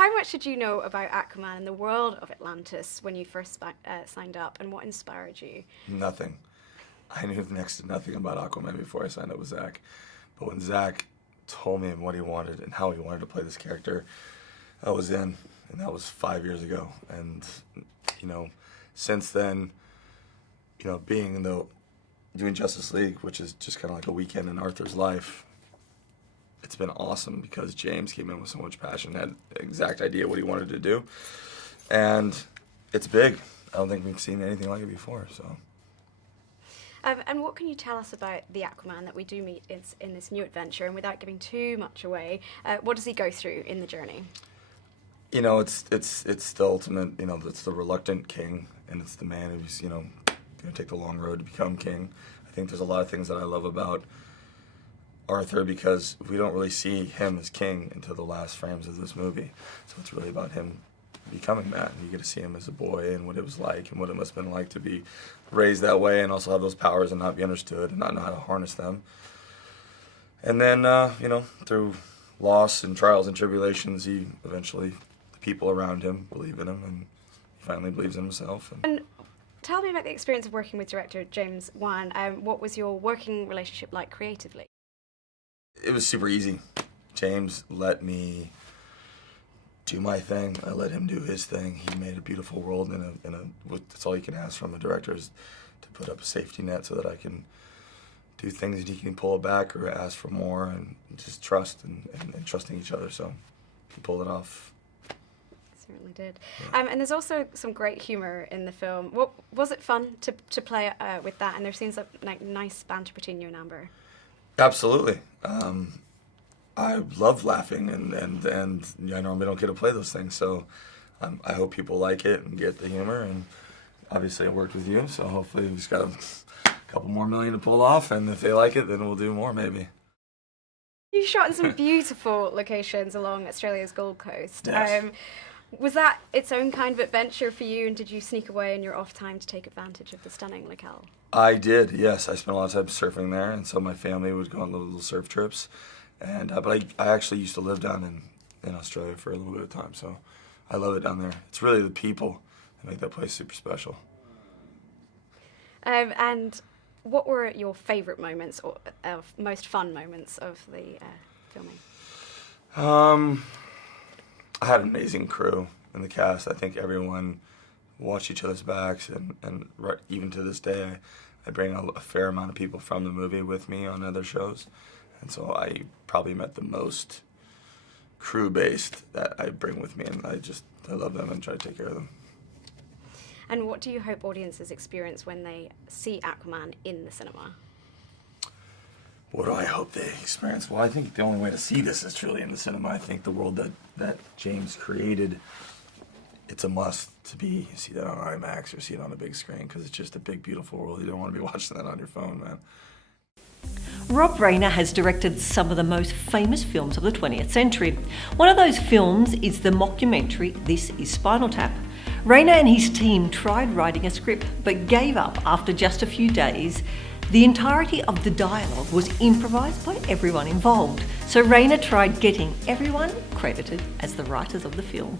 how much did you know about Aquaman and the world of Atlantis when you first signed up, and what inspired you? Nothing. I knew next to nothing about Aquaman before I signed up with Zach. But when Zach told me what he wanted and how he wanted to play this character, I was in, and that was 5 years ago. And, you know, since then, you know, doing Justice League, which is just kind of like a weekend in Arthur's life, it's been awesome because James came in with so much passion, had an exact idea what he wanted to do. And it's big. I don't think we've seen anything like it before, so. And what can you tell us about the Aquaman that we do meet in this new adventure? And without giving too much away, what does he go through in the journey? You know, it's the ultimate, you know, it's the reluctant king, and it's the man who's, you know, going to take the long road to become king. I think there's a lot of things that I love about Arthur because we don't really see him as king until the last frames of this movie. So it's really about him becoming that. And you get to see him as a boy and what it was like and what it must have been like to be raised that way and also have those powers and not be understood and not know how to harness them. And then, you know, through loss and trials and tribulations, he eventually, the people around him believe in him, and he finally believes in himself. And tell me about the experience of working with director James Wan. What was your working relationship like creatively? It was super easy. James let me do my thing. I let him do his thing. He made a beautiful world, that's all you can ask from a director, is to put up a safety net so that I can do things and he can pull it back or ask for more, and just trust and trusting each other. So he pulled it off. Certainly did. Yeah. And there's also some great humor in the film. What was it fun to play with that? And there seems like nice banter between you and Amber. Absolutely. I love laughing, and I normally don't get to play those things, so I hope people like it and get the humor, and obviously I worked with you, so hopefully we've just got a couple more million to pull off, and if they like it, then we'll do more maybe. You shot in some beautiful locations along Australia's Gold Coast. Yes. Was that its own kind of adventure for you, and did you sneak away in your off time to take advantage of the stunning locale? I did, yes. I spent a lot of time surfing there, and so my family would go on little surf trips. And but I actually used to live down in Australia for a little bit of time, so I love it down there. It's really the people that make that place super special. And what were your favourite moments or most fun moments of the filming? I had an amazing crew in the cast. I think everyone watched each other's backs, and right, even to this day, I bring a fair amount of people from the movie with me on other shows. And so I probably met the most crew-based that I bring with me, and I love them and try to take care of them. And what do you hope audiences experience when they see Aquaman in the cinema? What do I hope they experience? Well, I think the only way to see this is truly in the cinema. I think the world that James created, it's a must to see that on IMAX or see it on a big screen, because it's just a big, beautiful world. You don't want to be watching that on your phone, man. Rob Reiner has directed some of the most famous films of the 20th century. One of those films is the mockumentary This Is Spinal Tap. Reiner and his team tried writing a script but gave up after just a few days. The entirety of the dialogue was improvised by everyone involved, so Reiner tried getting everyone credited as the writers of the film.